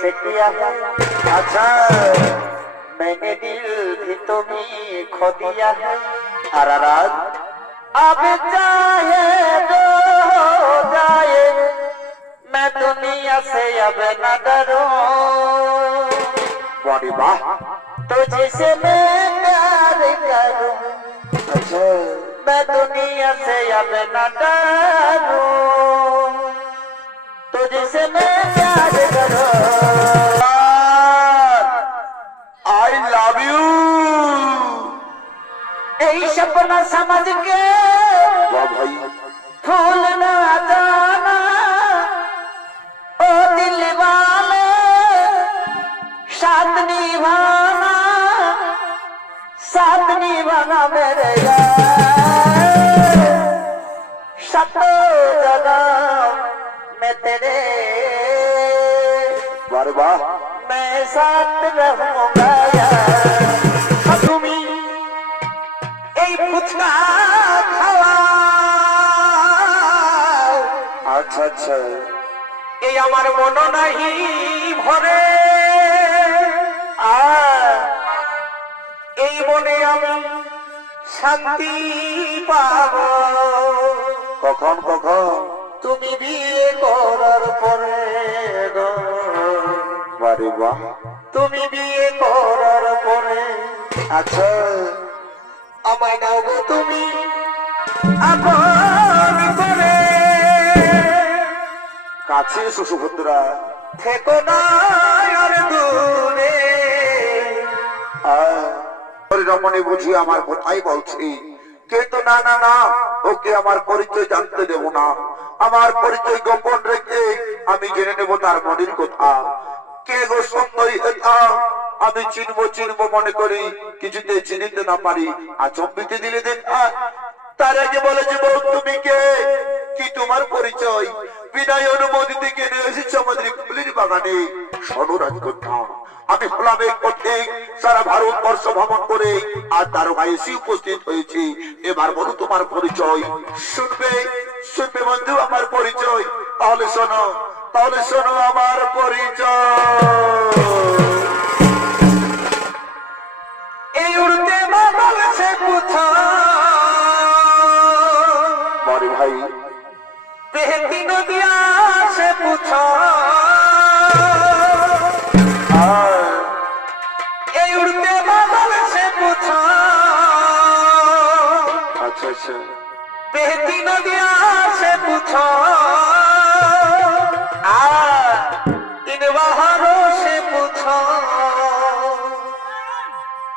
से किया है। अच्छा मैंने दिल भी तुम्हें खो दिया है। अरारात अब चाहे जो हो जाए मैं दुनिया से अब न डरूं। वाह वाह। तुझसे मैं प्यार करूं। अच्छा मैं दुनिया से अब न डरूं। तुझसे मैं प्यार करूं। I love you. यही सपना समझ के वाह भाई। भूल ना जाना ओ दिल वाले साथ निभाना मेरे यार। सतो जन्म में तेरे वाह वाह। मैं साथ रहूंगा यार। তুমি এই ফুচকা খাওয়া अच्छा अच्छा। এই আমার মন নাহি ভরে। এই মনে আমি শান্তি পাব কখন কখন? তুমি বিয়ে করার পরে গো। বারে বাহ। তুমি বিয়ে করার পরে আচ্ছা আমায় নাও গো তুমি আপন করে। কাছে এসো সুভদ্রা। থেকো না আর দূরে। রমণী বুঝি আমার কোথায় বলছি, কিন্তু না না না, ওকে আমার পরিচয় জানতে দেব না। আমার পরিচয় গোপন রেখে আমি জেনে নেব তার মনের কথা। কে গো সুন্দরী এটা আমি চিনবো মনে করি, কিছুতে চিনিতে না পারি আচম্বিতে দিলে দেখা। তার আগে বলেছে বউ তুমি কে, কি তোমার পরিচয়? বিনয় অনুমতি থেকে নিয়ে এসেছে আমাদের ফুলের বাগানে। শোনো রাজকন্যা, আমি হলাম এক পথিক, সারা ভারতবর্ষ ভ্রমণ করে আর তার এসে উপস্থিত হয়েছি। এবার বলো তোমার পরিচয়। শুনবে শুনবে বন্ধু আমার পরিচয়? তাহলে শোনো আমার পরিচয়। এই উড়তে বাদল সে কোথায় বড় ভাই বেহতি নদিয়া সে কোথায়। এই উড়তে বাদল সে কোথায় আচ্ছা আচ্ছা। বেহতি নদিয়া সে কোথায়। इन बहारों से पूछो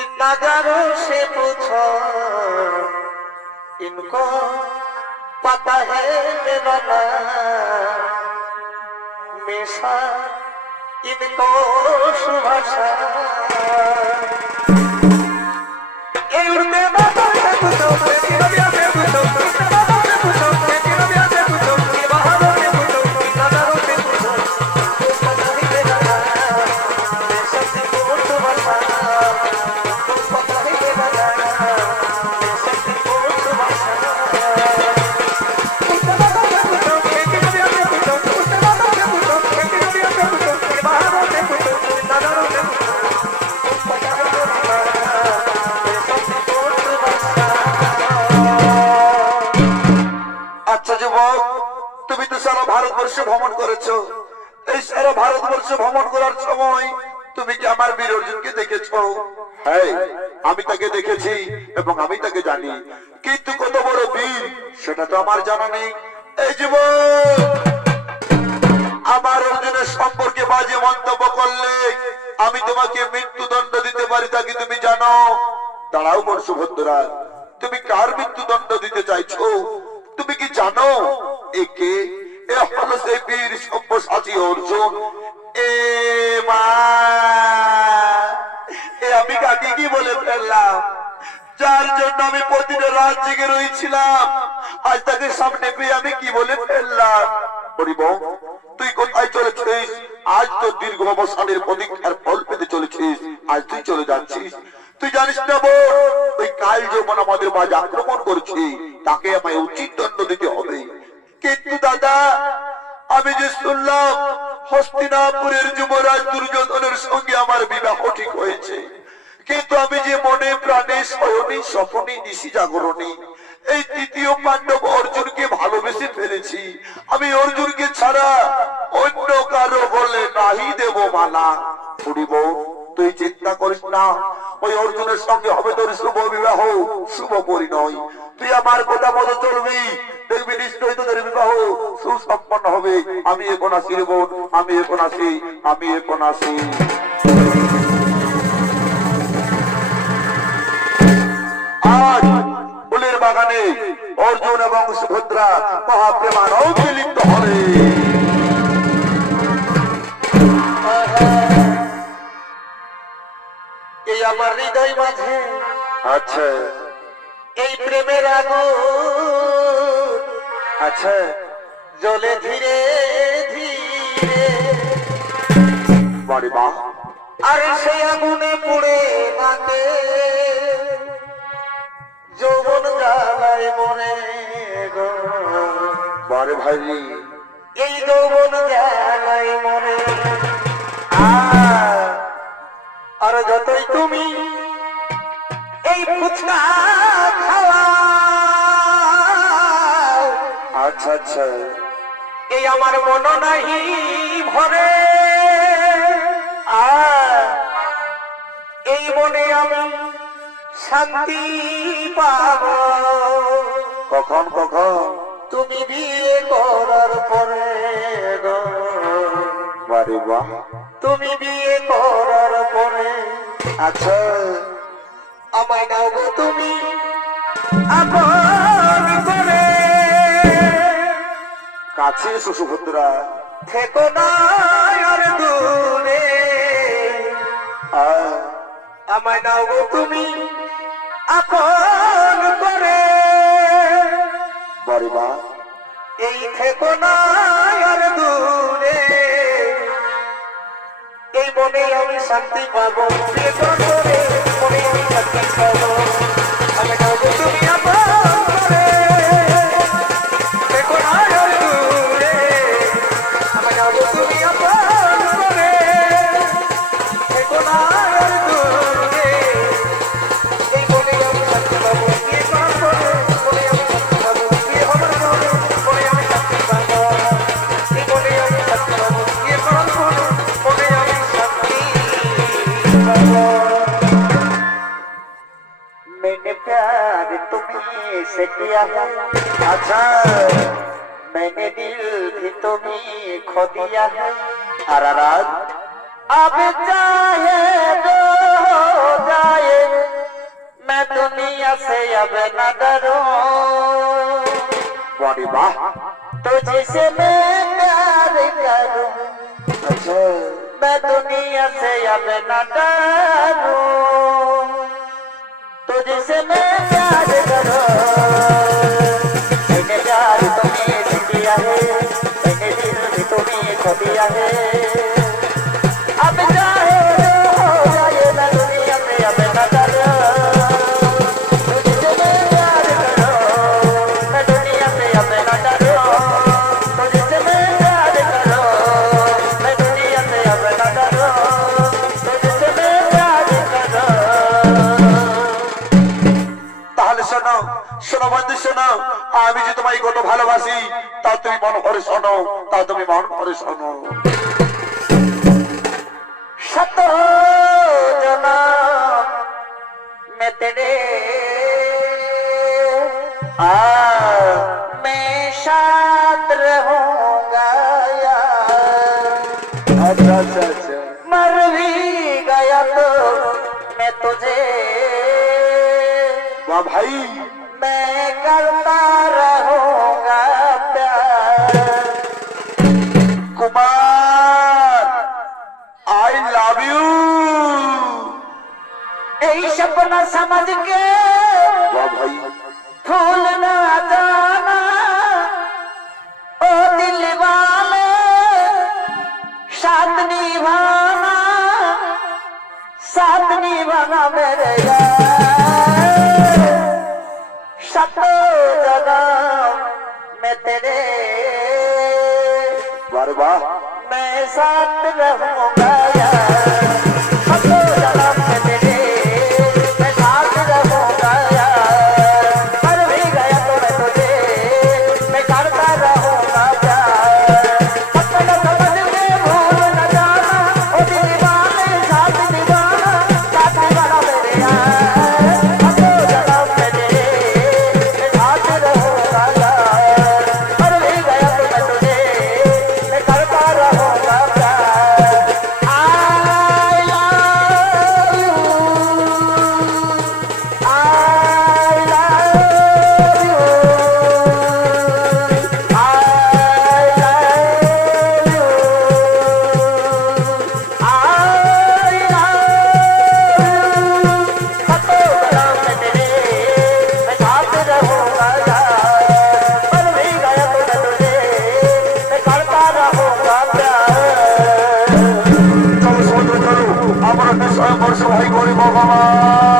इन नजारों से पूछो इनको पता है मेरा नाम मिशा इनको सुभाषा। ये उड़ते बादल से पूछो बेटी नदिया से पूछो उड़ते बादल से पूछो बेटी नदिया से पूछो इन बहारों से पूछो इन नजारों से पूछो पता है मेरा नाम मिशा इनको सुभाषा। पता है मेरा नाम मिशा इनको सुभाषा। उड़ते बादल से पूछो बेटी नदिया से पूछो उड़ते बादल से पूछो बेटी नदिया से पूछो इन बहारों से पूछो इन नजारों से पूछो पता है मेरा नाम मिशा इनको सुभाषा। আচ্ছা যুবক, তুমি তো সারা ভারতবর্ষ ভ্রমণ করেছো। এই সারা ভারতবর্ষ ভ্রমণ করার সময় তুমি কি আমার বীর অর্জুনকে দেখেছো? হ্যাঁ আমি তাকে দেখেছি এবং আমি তাকে জানি, কিন্তু কত বড় বীর সেটা তো আমার জানা নেই। এই যুবক, আমার অর্জুনের সম্পর্কে বাজে মন্তব্য করলে আমি তোমাকে মৃত্যুদণ্ড দিতে পারি, তা কি তুমি জানো? দাঁড়াও বড় সুভদ্রা, তুমি কার মৃত্যুদণ্ড দিতে চাইছো? তুমি কি জানো একে? এ হলো সেই বীর সব্যসাচী অর্জুন। এ মা, এ আমি কাকে কি বলে ফেললাম? যার জন্য আমি প্রতিটা রাত জেগে রয়েছিলাম, আজ তাকে সামনে পেয়ে আমি কি বলে ফেললাম? বলিব তুই কোথায় চলেছিস? আজ তো দীর্ঘ অবসানের প্রতীক্ষার ফল পেতে চলেছিস, আজ তুই চলে যাচ্ছিস। তুই জানিস না বোন, ওই কাল যখন আমাদের মাঝে আক্রমণ করছে তাকে আমায় উচিত দণ্ড দিতে হবে। কিন্তু দাদা, আমি যে শুনলাম হস্তিনাপুরের যুবরাজ দুর্যোধনের সঙ্গে আমার বিবাহ ঠিক হয়েছে, কিন্তু আমি যে মনে প্রাণে শয়নে স্বপনে নিশি জাগরণী এই তৃতীয় পাণ্ডব অর্জুনকে ভালোবেসে ফেলেছি। আমি অর্জুনকে ছাড়া অন্য কারো বলে নাহি দেব মালা। বুড়িব, তুই চিন্তা করিস না, ওই অর্জুনের সঙ্গে হবে তোর শুভ বিবাহ, শুভ পরিণয়। তুই আমার কথা মতো চলবি, দেখবি নিশ্চয়ই তোদের বিবাহ সুসম্পন্ন হবে। আমি এখন আসি রে বোন, আমি এখন আসি, আমি এখন আসি। আজ ফুলের বাগানে অর্জুন এবং সুভদ্রা মহাপ্রেমানন্দে লিপ্ত হবে। এই আমার হৃদয় মাঝে আচ্ছা এই প্রেমের আগুন আচ্ছা, জ্বলে ধীরে ধীরে, বাড়ি মা, আর সেই আগুনে পুড়ে নাকে যৌবন জ্বালায় মনে গো, বারে ভাই, এই যৌবন জ্বালায় মনে। আর যতই তুমি এই ফুচকা খাওয়া, আচ্ছা আচ্ছা, এই আমার মন নাহি ভরে, এই মনে আমি শান্তি পাব কখন কখন, তুমি বিয়ে করার পরে গো, বাড়ি বাহ, তুমি বিয়ে করার পরে। আচ্ছা, আমায় দাও গো তুমি আপন করে, কাছে এসো সুভদ্রা। থেকো না আর দূরে, আমায় দাও গো তুমি আপন করে, বাড়ি মা, এই থেকো না আর দূরে, এই মনে আমি শান্তি পাবো, বিয়ে করে মনে আমি শান্তি পাবো। আমায় দাও গো তুমি আপন করে, থেকো না আর দূরে, আমায় দাও গো তুমি আপন করে, থেকো না আর দূরে, এই মনে আমি শান্তি পাবো, বিয়ে করার পরে মনে আমি শান্তি পাবো, বিয়ে হবার পরে মনে আমি শান্তি পাবো, এই মনে আমি শান্তি পাবো, বিয়ে করার পরে মনে আমি শান্তি পাবো। मैंने प्यार तुम्हें से किया है, আচ্ছা, मैंने दिल भी तुम्हें खो दिया है, আরারাত, अब चाहे जो हो जाए मैं दुनिया से अब न डरूं, বাড়ি বাহ, तुझसे मैं प्यार करूं, আচ্ছা, मैं दुनिया से अब न डरूं, तुझसे मैं प्यार करूं, मैंने प्यार तुम्हें से किया है, मैंने दिल भी तुम्हें खो दिया है, अब चाहे जो हो जाए मैं दुनिया से अब न डरूं, तुझसे मैं प्यार करूं, मैं दुनिया से अब न डरूं, तुझसे मैं प्यार करूं, मैं दुनिया से अब न डरूं, तुझसे मैं प्यार करूं। তাহলে শোনো শোনো বন্ধু শোনো, আমি যে তোমায় কত ভালোবাসি তা তুমি মন ভরে শোনো, তা তুমি মন ভরে শোনো। शत जना मैं तेरे मैं साथ रहूंगा यार, আচ্ছা আচ্ছা আচ্ছা, मर भी गया तो मैं तुझे বাহ ভাই, मैं करता रहूंगा प्यार, কুমার, আই লাভ ইউ। এই सपना समझ के বাহ ভাই, भूल न जाना ओ दिल वाले, साथ निभाना मेरे यार, शत जन्म मैं तेरे বারে বাহ, मैं साथ रहूंगा यार अब तो जन्म में तेरे मैं साथ रहूंगा यार मर भी गया तो मैं तुझे मैं करता रहूंगा प्यार अपना समझ के भूल न जाना ओ दीवाने साथ दीवाना मेरे यार अब तो जन्म में तेरे मैं साथ रहूंगा यार मर भी गया तो मैं तुझे मैं करता रहूंगा प्यार চলো সমুদ্র চলো আমরা স্বয়ং বর্ষ ভাই গরিব বাবা